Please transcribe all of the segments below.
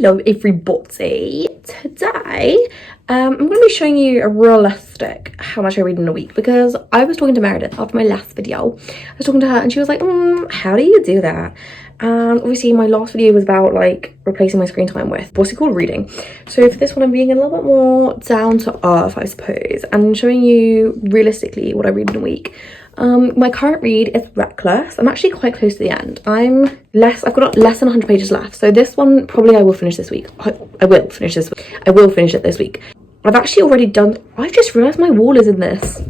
Hello everybody. Today I'm going to be showing you a realistic how much I read in a week, because I was talking to Meredith after my last video. I was talking to her and she was like, how do you do that? And obviously my last video was about like replacing my screen time with, what's it called, reading. So for this one I'm being a little bit more down to earth, I suppose, and showing you realistically what I read in a week. My current read is Reckless. I'm actually quite close to the end. I've got less than 100 pages left. So this one probably I will finish this week. I will finish this week. I will finish it this week. I've actually already done, I've just realised my wall is in this.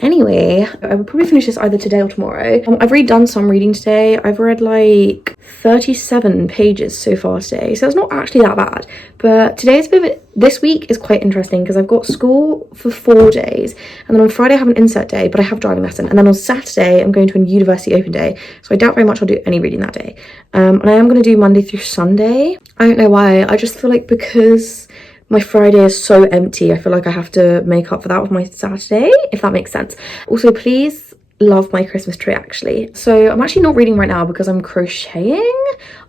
Anyway, I will probably finish this either today or tomorrow. I've already done some reading today. I've read like 37 pages so far today, so it's not actually that bad. But today's this week is quite interesting because I've got school for 4 days, and then on Friday I have an inset day, but I have driving lesson, and then on Saturday I'm going to a university open day, so I doubt very much I'll do any reading that day. And I am going to do Monday through Sunday. I don't know why, I just feel like because my Friday is so empty, I feel like I have to make up for that with my Saturday, if that makes sense. Also, please love my Christmas tree actually. So I'm actually not reading right now because I'm crocheting.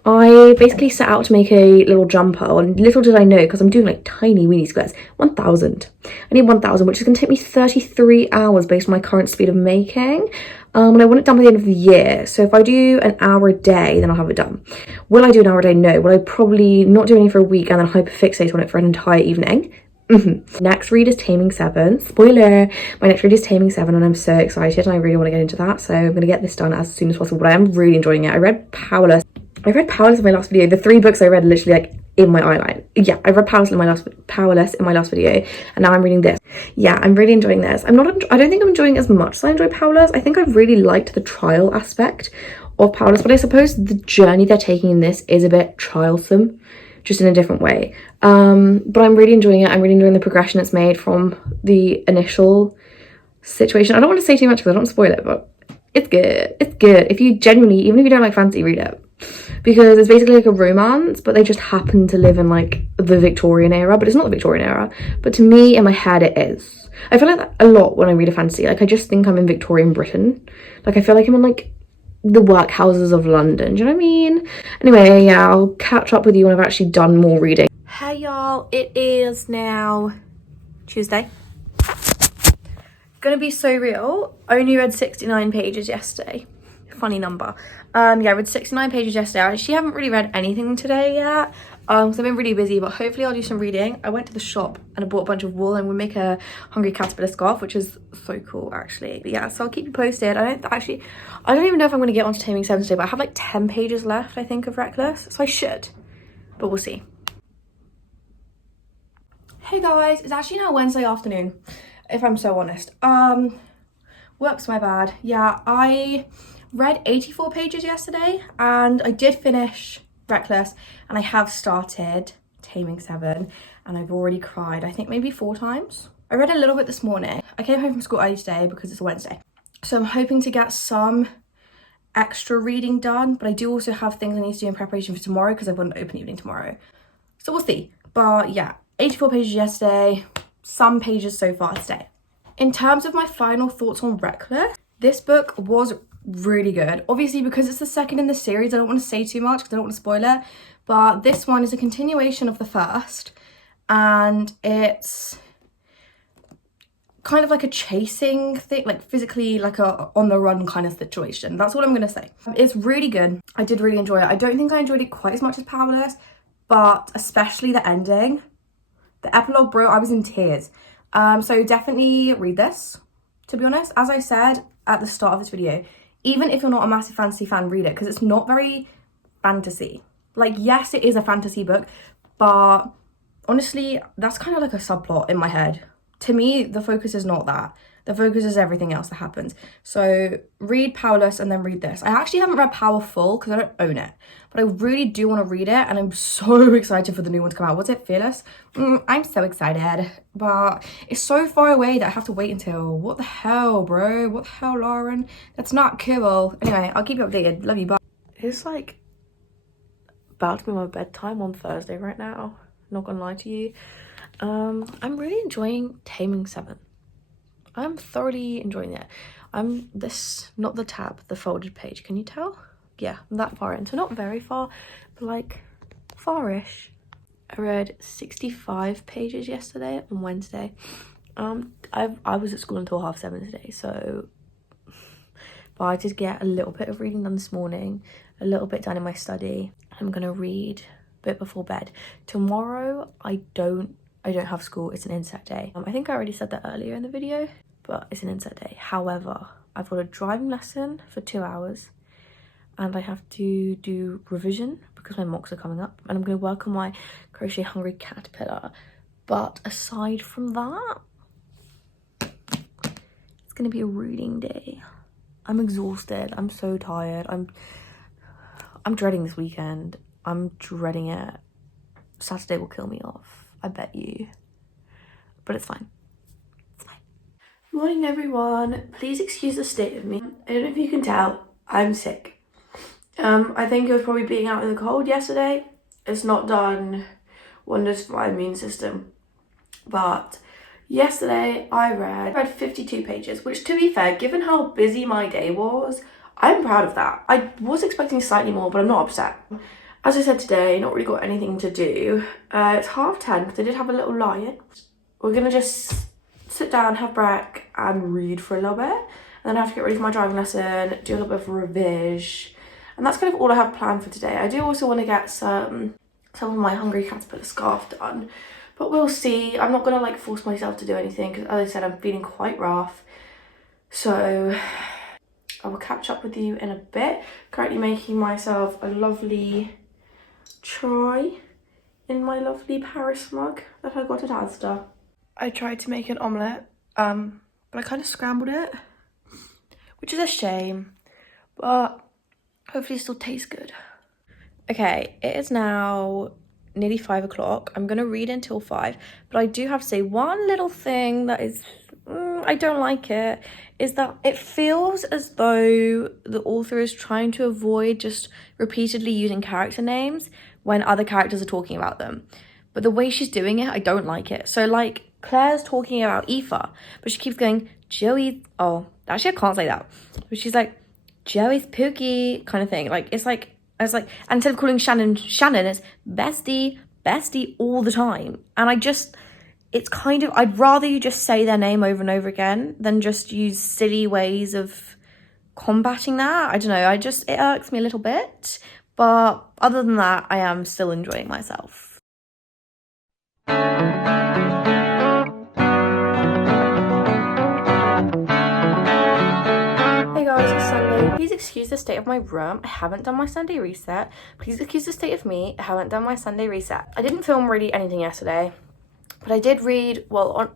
I basically set out to make a little jumper, and little did I know, because I'm doing like tiny weeny squares, 1,000. I need 1,000, which is going to take me 33 hours based on my current speed of making. And I want it done by the end of the year. So if I do an hour a day, then I'll have it done. Will I do an hour a day? No. Will I probably not do any for a week and then hyperfixate on it for an entire evening? Next read is Taming 7. Spoiler! My next read is Taming 7 and I'm so excited and I really want to get into that. So I'm going to get this done as soon as possible. But I am really enjoying it. I read Powerless in my last video. The 3 books I read literally like in my eyeline. Yeah, I read Powerless in my last video, and now I'm reading this. Yeah, I'm really enjoying this. I don't think I'm enjoying it as much as I enjoy Powerless. I think I've really liked the trial aspect of Powerless, but I suppose the journey they're taking in this is a bit trialsome, just in a different way. But I'm really enjoying it. I'm really enjoying the progression it's made from the initial situation. I don't want to say too much because I don't want to spoil it, but it's good. It's good. If you genuinely, even if you don't like fantasy, read it. Because it's basically like a romance, but they just happen to live in like the Victorian era, but it's not the Victorian era. But to me, in my head, it is. I feel like that a lot when I read a fantasy. Like, I just think I'm in Victorian Britain. Like, I feel like I'm in like the workhouses of London. Do you know what I mean? Anyway, yeah, I'll catch up with you when I've actually done more reading. Hey y'all, it is now Tuesday. Gonna be so real. I only read 69 pages yesterday. Funny number. Yeah, I read 69 pages yesterday. I actually haven't really read anything today yet, because I've been really busy, but hopefully I'll do some reading. I went to the shop and I bought a bunch of wool and we'll make a Hungry Caterpillar scarf, which is so cool actually. But yeah, so I'll keep you posted. I don't even know if I'm going to get onto Taming 7 today, but I have like 10 pages left, I think, of Reckless, so I should, but we'll see. Hey guys, it's actually now Wednesday afternoon, if I'm so honest. Work's my bad. Yeah, I read 84 pages yesterday and I did finish Reckless, and I have started Taming 7 and I've already cried, I think maybe 4 times. I read a little bit this morning. I came home from school early today because it's a Wednesday, so I'm hoping to get some extra reading done, but I do also have things I need to do in preparation for tomorrow because I've got an open evening tomorrow, so we'll see. But yeah, 84 pages yesterday, some pages so far today. In terms of my final thoughts on Reckless, this book was really good. Obviously, because it's the second in the series, I don't want to say too much because I don't want to spoil it, but this one is a continuation of the first, and it's kind of like a chasing thing, like physically like a on the run kind of situation. That's what I'm gonna say. It's really good. I did really enjoy it. I don't think I enjoyed it quite as much as Powerless, but especially the ending, the epilogue, bro, I was in tears. So definitely read this, to be honest. As I said at the start of this video, even if you're not a massive fantasy fan, read it, because it's not very fantasy. Like, yes, it is a fantasy book, but honestly, that's kind of like a subplot in my head. To me, the focus is not that. The focus is everything else that happens. So read Powerless and then read this. I actually haven't read Powerful because I don't own it, but I really do want to read it, and I'm so excited for the new one to come out. What's it, Fearless? I'm so excited, but it's so far away that I have to wait until, what the hell, bro? What the hell, Lauren? That's not cool. Anyway, I'll keep you updated. Love you, bye. It's like about to be my bedtime on Thursday right now. Not gonna lie to you. I'm really enjoying Taming 7. I'm thoroughly enjoying it. I'm not the tab, the folded page. Can you tell? Yeah, I'm that far in. So not very far, but like far-ish. I read 65 pages yesterday on Wednesday. I was at school until 7:30 today, so but I did get a little bit of reading done this morning, a little bit done in my study. I'm gonna read a bit before bed. Tomorrow I don't have school, it's an inset day. I think I already said that earlier in the video, but it's an inset day. However, I've got a driving lesson for 2 hours and I have to do revision because my mocks are coming up, and I'm going to work on my crochet hungry caterpillar. But aside from that, it's going to be a reading day. I'm exhausted. I'm so tired. I'm dreading this weekend. I'm dreading it. Saturday will kill me off, I bet you. But it's fine. It's fine. Morning everyone. Please excuse the state of me. I don't know if you can tell, I'm sick. I think it was probably being out in the cold yesterday. It's not done wonders for my immune system. But yesterday I read 52 pages, which, to be fair, given how busy my day was, I'm proud of that. I was expecting slightly more, but I'm not upset. As I said today, not really got anything to do. It's 10:30 because I did have a little lie-in. We're going to just sit down, have break and read for a little bit. And then I have to get ready for my driving lesson, do a little bit of revision. And that's kind of all I have planned for today. I do also want to get some of my Hungry Caterpillar scarf done, but we'll see. I'm not going to like force myself to do anything because, as I said, I'm feeling quite rough. So I will catch up with you in a bit. Currently making myself a lovely chai in my lovely Paris mug that I got at Asda. I tried to make an omelette, but I kind of scrambled it, which is a shame, but hopefully it still tastes good. Okay, it is now nearly 5 o'clock. I'm going to read until 5, but I do have to say one little thing that is, I don't like it, is that it feels as though the author is trying to avoid just repeatedly using character names when other characters are talking about them. But the way she's doing it, I don't like it. So like Claire's talking about Aoife, but she keeps going, Joey, oh, actually I can't say that. But she's like, Joey's pookie kind of thing. Like, it's like, and instead of calling Shannon, it's bestie all the time. And it's kind of, I'd rather you just say their name over and over again than just use silly ways of combating that. I don't know, it irks me a little bit. But other than that, I am still enjoying myself. Please excuse the state of my room. I haven't done my Sunday reset. Please excuse the state of me. I haven't done my Sunday reset. I didn't film really anything yesterday, but I did read, on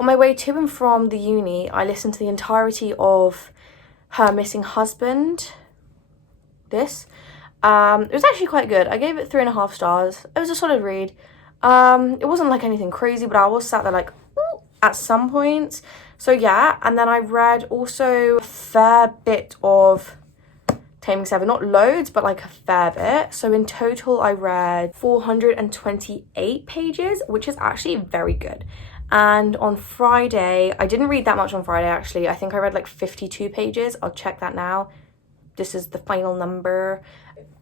my way to and from the uni, I listened to the entirety of Her Missing Husband. It was actually quite good. I gave it 3.5 stars. It was a solid read. It wasn't like anything crazy, but I was sat there like, ooh, at some points. So yeah, and then I read also a fair bit of Taming 7, not loads, but like a fair bit. So in total, I read 428 pages, which is actually very good. And on Friday, I didn't read that much on Friday, actually. I think I read like 52 pages. I'll check that now. This is the final number.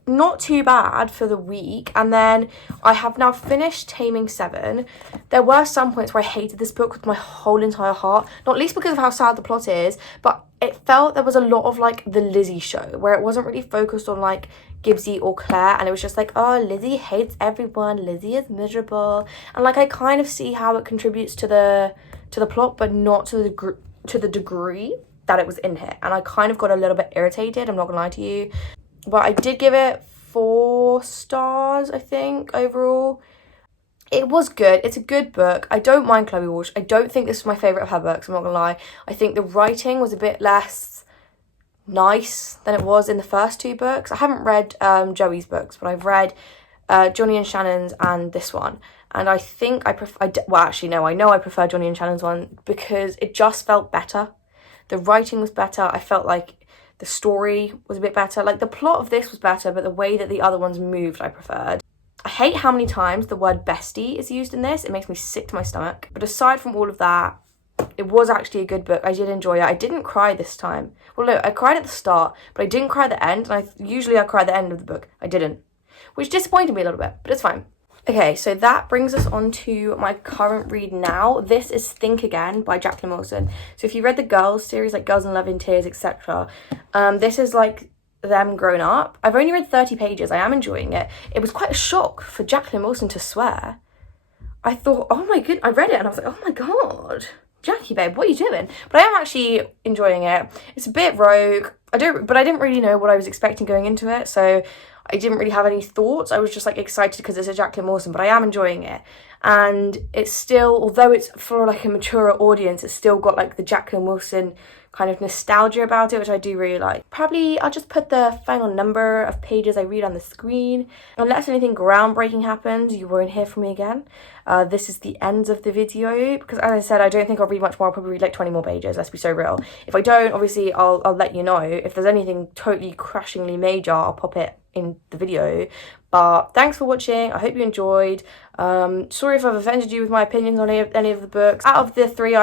Not too bad for the week. And then I have now finished Taming 7. There were some points where I hated this book with my whole entire heart, not least because of how sad the plot is, but it felt there was a lot of like the Lizzie show where it wasn't really focused on like Gibbsy or Claire, and it was just like, oh, Lizzie hates everyone, Lizzie is miserable, and like I kind of see how it contributes to the plot, but not to the degree that it was in here. And I kind of got a little bit irritated, I'm not gonna lie to you. But I did give it 4 stars, I think, overall. It was good. It's a good book. I don't mind Chloe Walsh. I don't think this was my favourite of her books, I'm not going to lie. I think the writing was a bit less nice than it was in the first 2 books. I haven't read Joey's books, but I've read Johnny and Shannon's and this one. And I think I know I prefer Johnny and Shannon's one because it just felt better. The writing was better. I felt like the story was a bit better. Like, the plot of this was better, but the way that the other ones moved, I preferred. I hate how many times the word bestie is used in this. It makes me sick to my stomach. But aside from all of that, it was actually a good book. I did enjoy it. I didn't cry this time. Well, look, I cried at the start, but I didn't cry at the end. And usually I cry at the end of the book. I didn't. which disappointed me a little bit, but it's fine. Okay, so that brings us on to my current read now. This is Think Again by Jacqueline Wilson. So if you read the Girls series, like Girls in Love, in Tears, etc., this is like them grown up. I've only read 30 pages. I am enjoying it. It was quite a shock for Jacqueline Wilson to swear. I thought, oh my goodness, I read it and I was like, oh my god, Jackie babe, what are you doing? But I am actually enjoying it. It's a bit rogue. I didn't really know what I was expecting going into it, so I didn't really have any thoughts. I was just like excited because it's a Jacqueline Wilson, but I am enjoying it. And it's still, although it's for like a mature audience, it's still got like the Jacqueline Wilson kind of nostalgia about it, which I do really like. Probably I'll just put the final number of pages I read on the screen. Unless anything groundbreaking happens, you won't hear from me again. This is the end of the video, because as I said, I don't think I'll read much more. I'll probably read like 20 more pages, let's be so real. If I don't, obviously I'll let you know. If there's anything totally crashingly major, I'll pop it in the video. But thanks for watching. I hope you enjoyed. Sorry if I've offended you with my opinions on any of the books. Out of the three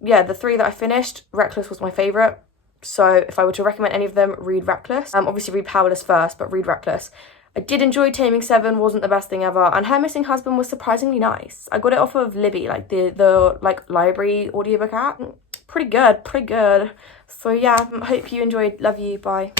the three that I finished, Reckless was my favourite. So if I were to recommend any of them, read Reckless. Obviously read Powerless first, but read Reckless. I did enjoy Taming Seven, wasn't the best thing ever, and Her Missing Husband was surprisingly nice. I got it off of Libby, like the like library audiobook app. Pretty good. So yeah, hope you enjoyed. Love you, bye.